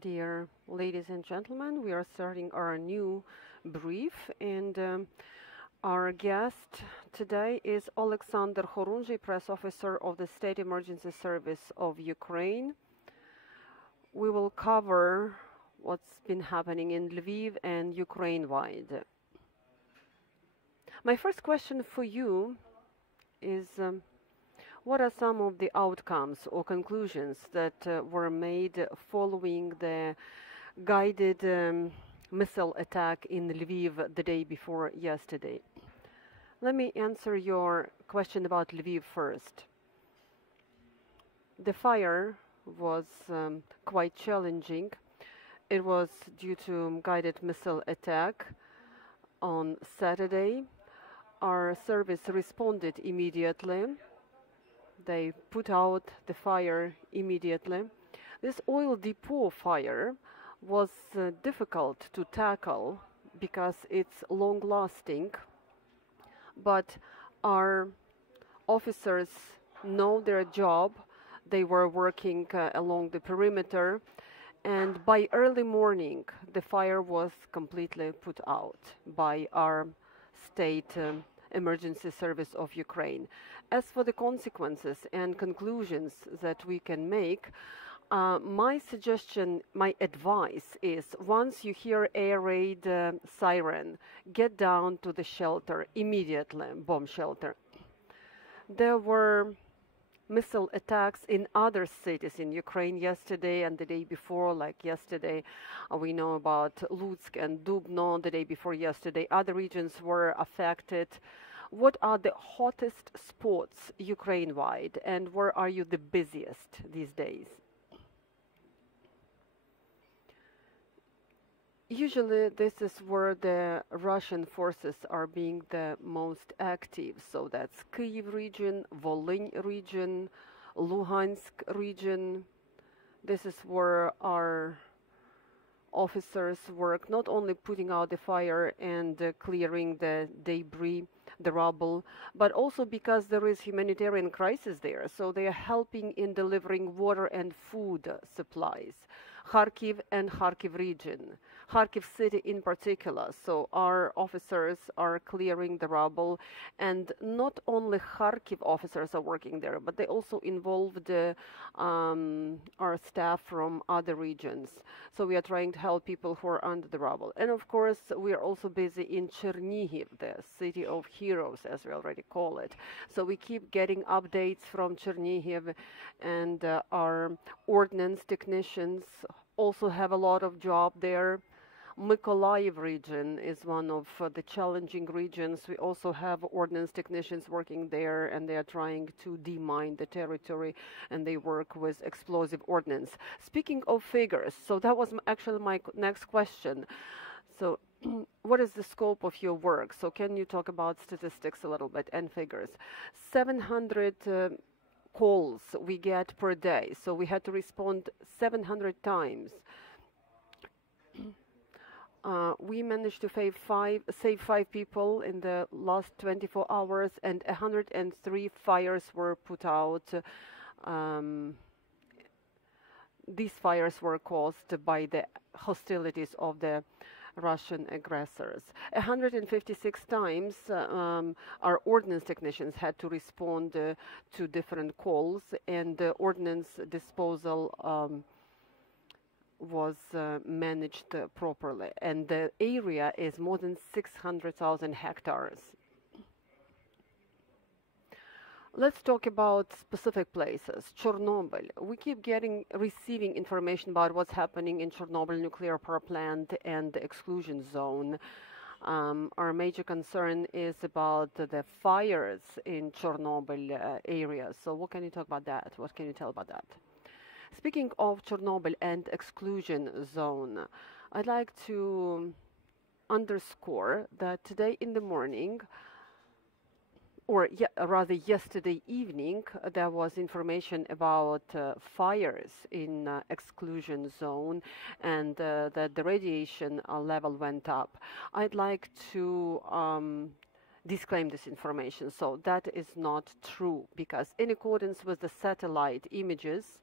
Dear ladies and gentlemen, we are starting our new brief, and our guest today is Oleksandr Khorunzhyy, press officer of the State Emergency Service of Ukraine. We will cover what's been happening in Lviv and Ukraine-wide. My first question for you is, what are some of the outcomes or conclusions that were made following the guided missile attack in Lviv the day before yesterday? Let me answer your question about Lviv first. The fire was quite challenging. It was due to guided missile attack on Saturday. Our service responded immediately. They put out the fire immediately. This oil depot fire was difficult to tackle because it's long-lasting, but our officers know their job. They were working along the perimeter, and by early morning, the fire was completely put out by our state emergency service of Ukraine. As for the consequences and conclusions that we can make, my suggestion, my advice is, once you hear air raid siren, get down to the shelter immediately, bomb shelter. There were missile attacks in other cities in Ukraine yesterday and the day before. Like yesterday, we know about Lutsk and Dubno. The day before yesterday, other regions were affected. What are the hottest spots Ukraine-wide, and where are you the busiest these days? Usually this is where the Russian forces are being the most active. So that's Kyiv region, Volyn region, Luhansk region. This is where our officers work, not only putting out the fire and clearing the debris, the rubble, but also because there is humanitarian crisis there. So they are helping in delivering water and food supplies. Kharkiv and Kharkiv region, Kharkiv city in particular. So our officers are clearing the rubble, and not only Kharkiv officers are working there, but they also involved our staff from other regions. So we are trying to help people who are under the rubble. And of course, we are also busy in Chernihiv, the city of heroes, as we already call it. So we keep getting updates from Chernihiv, and our ordnance technicians also have a lot of job there. Mykolaiv region is one of the challenging regions. We also have ordnance technicians working there, and they are trying to demine the territory, and they work with explosive ordnance. Speaking of figures, so that was actually my next question. So what is the scope of your work? So can you talk about statistics a little bit and figures? 700 calls we get per day, so we had to respond 700 times. We managed to save five people in the last 24 hours, and 103 fires were put out. These fires were caused by the hostilities of the Russian aggressors. 156 times our ordnance technicians had to respond to different calls, and the ordnance disposal was managed properly. And the area is more than 600,000 hectares. Let's talk about specific places. Chernobyl. We keep receiving information about what's happening in Chernobyl nuclear power plant and the exclusion zone. Our major concern is about the fires in Chernobyl area. So what can you talk about that? What can you tell about that? Speaking of Chernobyl and exclusion zone, I'd like to underscore that today in the morning, or rather yesterday evening, there was information about fires in exclusion zone, and that the radiation level went up. I'd like to disclaim this information. So that is not true, because in accordance with the satellite images,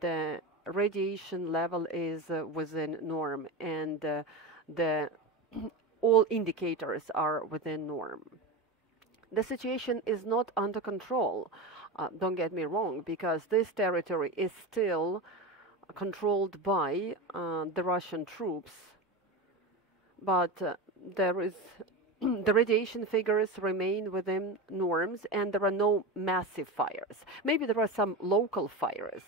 the radiation level is within norm, and all indicators are within norm. The situation is not under control, don't get me wrong, because this territory is still controlled by the Russian troops, but there is the radiation figures remain within norms, and there are no massive fires. Maybe there are some local fires,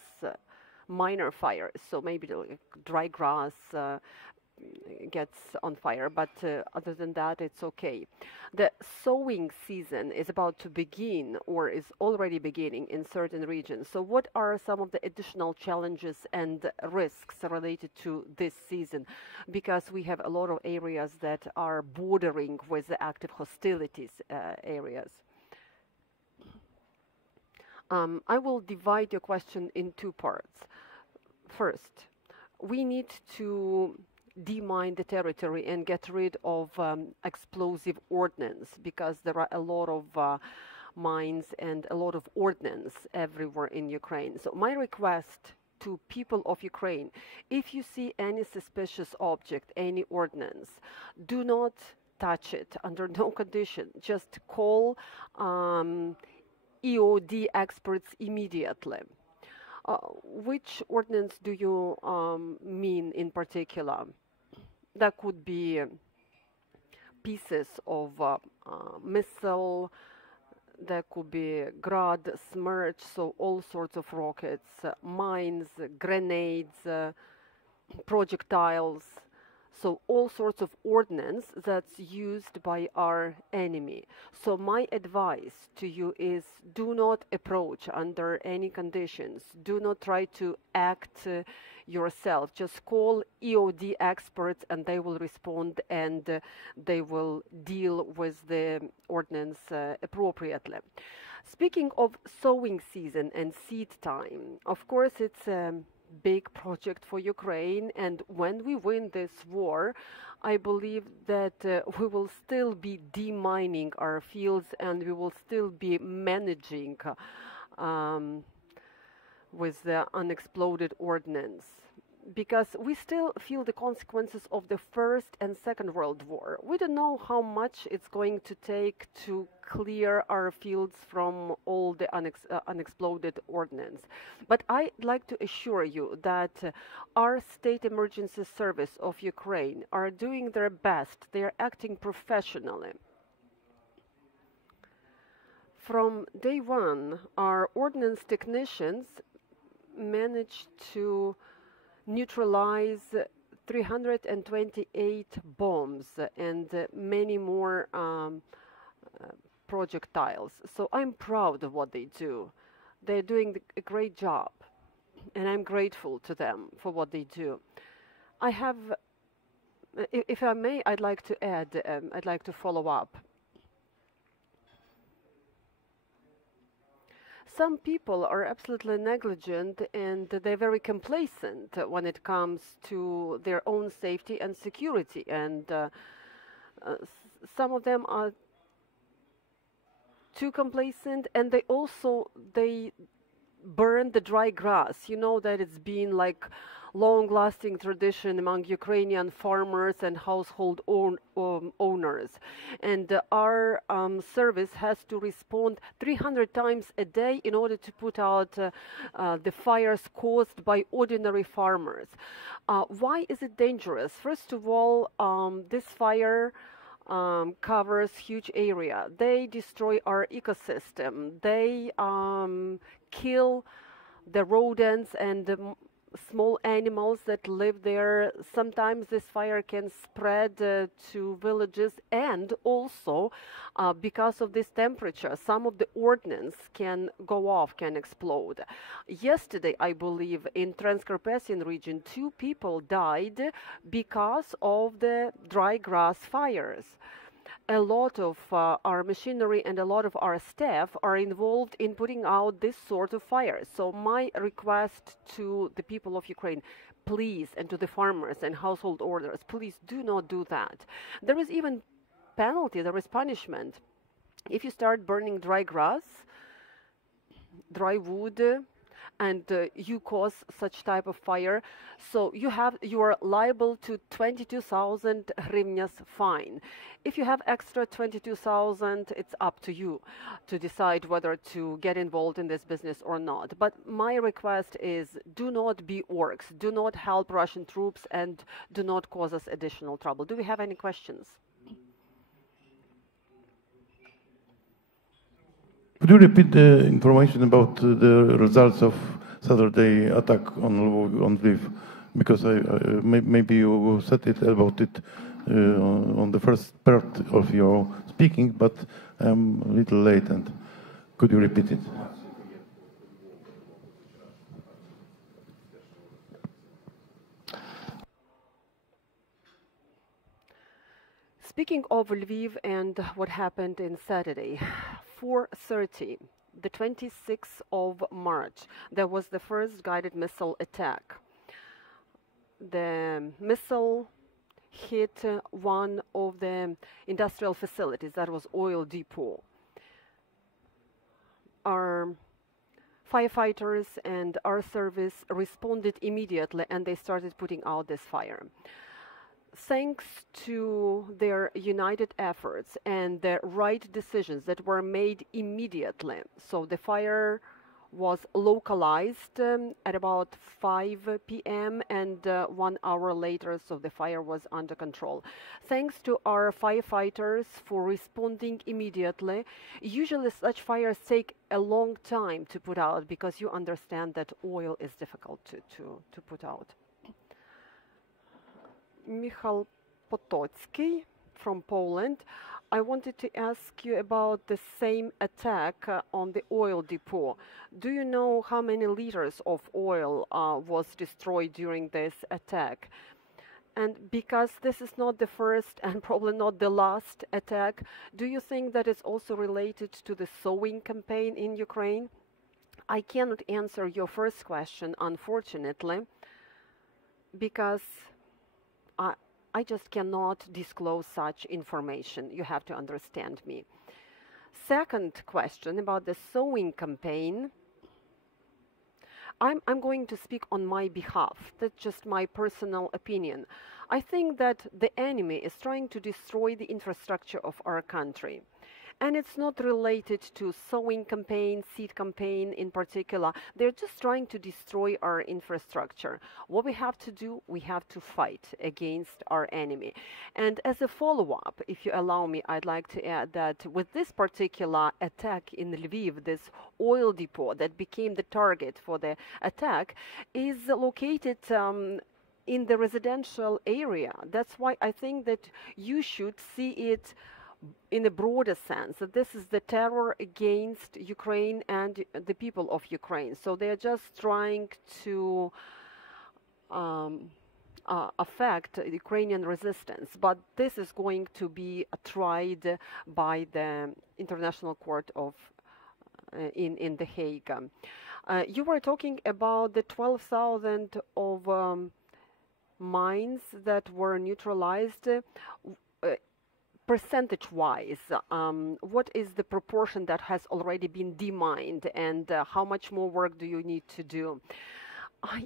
minor fires, so maybe like dry grass gets on fire, but other than that, it's okay. The sowing season is about to begin, or is already beginning in certain regions. So what are some of the additional challenges and risks related to this season? Because we have a lot of areas that are bordering with the active hostilities areas. I will divide your question in two parts. First, we need to demine the territory and get rid of explosive ordnance, because there are a lot of mines and a lot of ordnance everywhere in Ukraine. So my request to people of Ukraine, if you see any suspicious object, any ordnance, do not touch it under no condition. Just call EOD experts immediately. Which ordnance do you mean in particular? That could be pieces of missile, there could be Grad, Smerch, so all sorts of rockets, mines, grenades, projectiles, so all sorts of ordnance that's used by our enemy. So my advice to you is, do not approach under any conditions. Do not try to act yourself. Just call EOD experts and they will respond, and they will deal with the ordnance appropriately. Speaking of sowing season and seed time, of course it's a big project for Ukraine, and when we win this war, I believe that we will still be demining our fields, and we will still be managing with the unexploded ordnance, because we still feel the consequences of the First and Second World War. We don't know how much it's going to take to clear our fields from all the unexploded ordnance. But I'd like to assure you that our State Emergency Service of Ukraine are doing their best. They are acting professionally. From day one, our ordnance technicians managed to neutralize 328 bombs and many more projectiles. So I'm proud of what they do. They're doing a great job, and I'm grateful to them for what they do. I have, if I may, I'd like to add, I'd like to follow up. Some people are absolutely negligent, and they're very complacent when it comes to their own safety and security. And some of them are too complacent, and they burn the dry grass. You know that it's been like long-lasting tradition among Ukrainian farmers and household owners. And our service has to respond 300 times a day in order to put out the fires caused by ordinary farmers. Why is it dangerous? First of all, this fire covers huge area. They destroy our ecosystem. They kill the rodents and the small animals that live there. Sometimes this fire can spread to villages, and also because of this temperature, some of the ordnance can go off, can explode. Yesterday, I believe, in Transcarpathian region, 2 people died because of the dry grass fires. A lot of our machinery and a lot of our staff are involved in putting out this sort of fires. So my request to the people of Ukraine, please, and to the farmers and household owners, please do not do that. There is even penalty, there is punishment. If you start burning dry grass, dry wood, and you cause such type of fire, so you are liable to 22,000 hryvnias fine. If you have extra 22,000, it's up to you to decide whether to get involved in this business or not. But my request is, do not be orcs, do not help Russian troops, and do not cause us additional trouble. Do we have any questions? Could you repeat the information about the results of Saturday attack on Lviv? Because maybe you said it about it on the first part of your speaking, but I'm a little late, and could you repeat it? Speaking of Lviv and what happened in Saturday, 4:30, the 26th of March, there was the first guided missile attack. The missile hit one of the industrial facilities, that was oil depot. Our firefighters and our service responded immediately, and they started putting out this fire. Thanks to their united efforts and the right decisions that were made immediately, so the fire was localized at about 5 p.m. and 1 hour later, so the fire was under control. Thanks to our firefighters for responding immediately. Usually such fires take a long time to put out, because you understand that oil is difficult to put out. Michal Potocki from Poland. I wanted to ask you about the same attack on the oil depot. Do you know how many liters of oil was destroyed during this attack? And because this is not the first and probably not the last attack, do you think that it's also related to the sowing campaign in Ukraine? I cannot answer your first question, unfortunately, because I just cannot disclose such information. You have to understand me. Second question about the sowing campaign. I'm going to speak on my behalf. That's just my personal opinion. I think that the enemy is trying to destroy the infrastructure of our country. And it's not related to sowing campaign, seed campaign in particular. They're just trying to destroy our infrastructure. What we have to do, we have to fight against our enemy. And as a follow-up, if you allow me, I'd like to add that with this particular attack in Lviv, this oil depot that became the target for the attack is located in the residential area. That's why I think that you should see it in a broader sense, that this is the terror against Ukraine and the people of Ukraine. So they're just trying to affect the Ukrainian resistance. But this is going to be tried by the International Court of in The Hague. You were talking about the 12,000 of mines that were neutralized. Percentage-wise, what is the proportion that has already been demined, and how much more work do you need to do?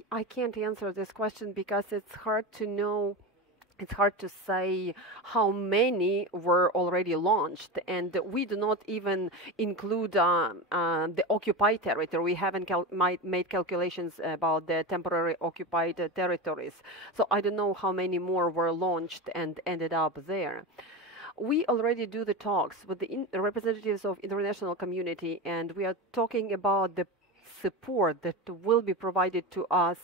I can't answer this question because it's hard to know. It's hard to say how many were already launched, and we do not even include the occupied territory. We haven't made calculations about the temporary occupied territories. So I don't know how many more were launched and ended up there. We already do the talks with the representatives of international community, and we are talking about the support that will be provided to us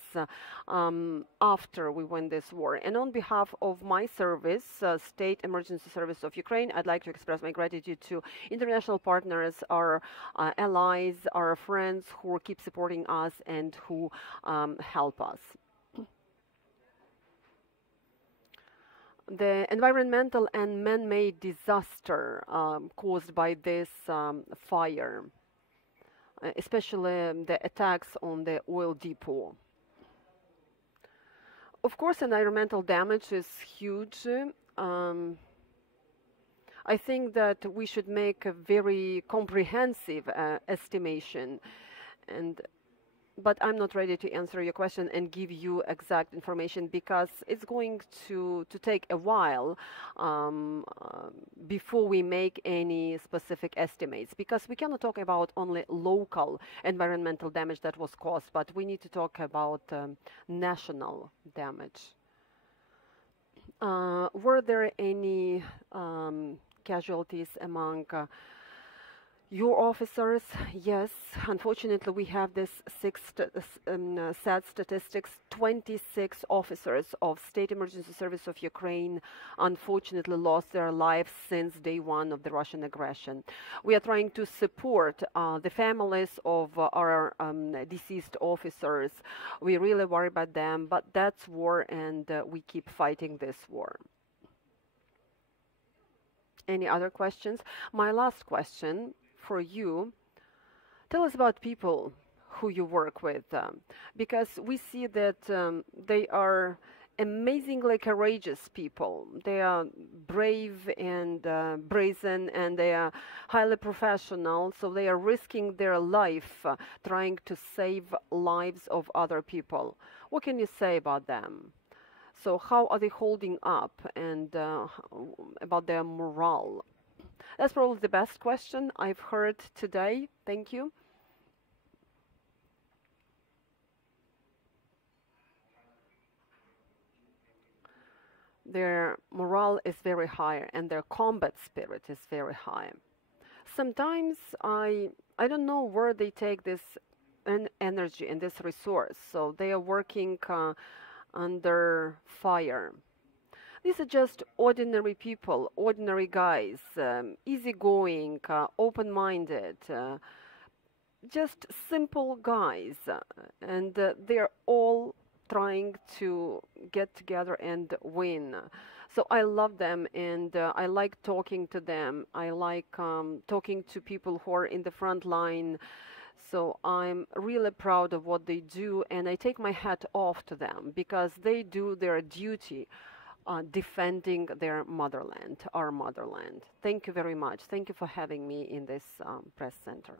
after we win this war. And on behalf of my service, State Emergency Service of Ukraine, I'd like to express my gratitude to international partners, our allies, our friends who keep supporting us and who help us. The environmental and man-made disaster caused by this fire, especially the attacks on the oil depot. Of course, environmental damage is huge. I think that we should make a very comprehensive estimation, and But I'm not ready to answer your question and give you exact information because it's going to take a while before we make any specific estimates, because we cannot talk about only local environmental damage that was caused, but we need to talk about national damage. Were there any casualties among your officers? Yes, unfortunately, we have this sad statistics. 26 officers of State Emergency Service of Ukraine unfortunately lost their lives since day one of the Russian aggression. We are trying to support the families of our deceased officers. We really worry about them, but that's war, and we keep fighting this war. Any other questions? My last question for you, tell us about people who you work with, because we see that they are amazingly courageous people. They are brave and brazen, and they are highly professional, so they are risking their life trying to save lives of other people. What can you say about them? So how are they holding up, and about their morale? That's probably the best question I've heard today. Thank you. Their morale is very high, and their combat spirit is very high. Sometimes I don't know where they take this energy and this resource. So they are working under fire. These are just ordinary people, ordinary guys, easygoing, open-minded, just simple guys, and they're all trying to get together and win. So I love them, and I like talking to them. I like talking to people who are in the front line. So I'm really proud of what they do, and I take my hat off to them because they do their duty defending their motherland, our motherland. Thank you very much. Thank you for having me in this press center.